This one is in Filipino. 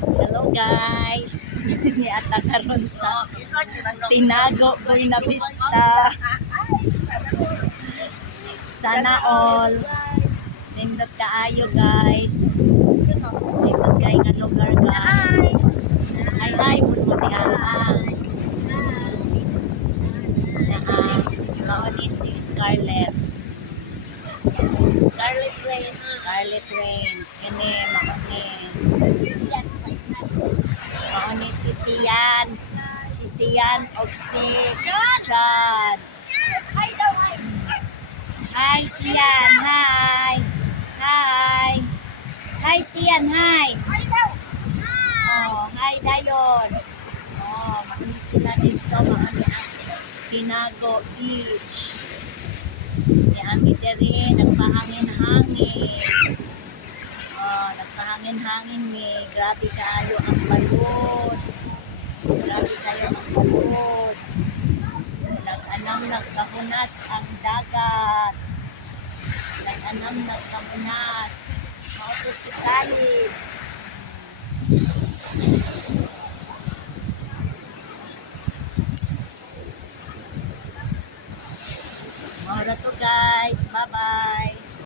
Hello guys. Niata karon sa Tinago Buena Vista. Sana all nindot kaayo guys. Nindot kay nga lugar guys. Hi pud mo diha. Mao ni si Scarlett. Scarlett Rains. Kini mao ni. Mao ni si Sian. Si Sian og si Chad. Hi Sian, hi. Hi. Hi Sian, hi. Oh, hi Dayon. Oh, mauni sila dito, mauni ang Tinago Beach. Niami diri nagpahangin-hangin. Oh, nagpahangin-hangin ni. Grabe kayo ang balod. Grabe kayo ang balod. Nag-anam nagkahunas ang dagat. Nag-anam nagkahunas. Maupo si Khalid. Mahura to guys. Bye-bye.